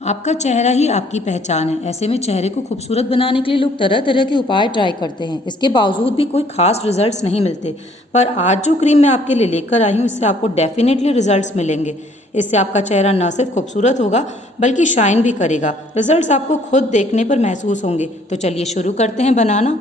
आपका चेहरा ही आपकी पहचान है। ऐसे में चेहरे को खूबसूरत बनाने के लिए लोग तरह तरह के उपाय ट्राई करते हैं। इसके बावजूद भी कोई खास रिजल्ट्स नहीं मिलते। पर आज जो क्रीम मैं आपके लिए लेकर आई हूँ, इससे आपको डेफिनेटली रिजल्ट्स मिलेंगे। इससे आपका चेहरा न सिर्फ खूबसूरत होगा बल्कि शाइन भी करेगा। रिजल्ट्स आपको खुद देखने पर महसूस होंगे। तो चलिए शुरू करते हैं बनाना।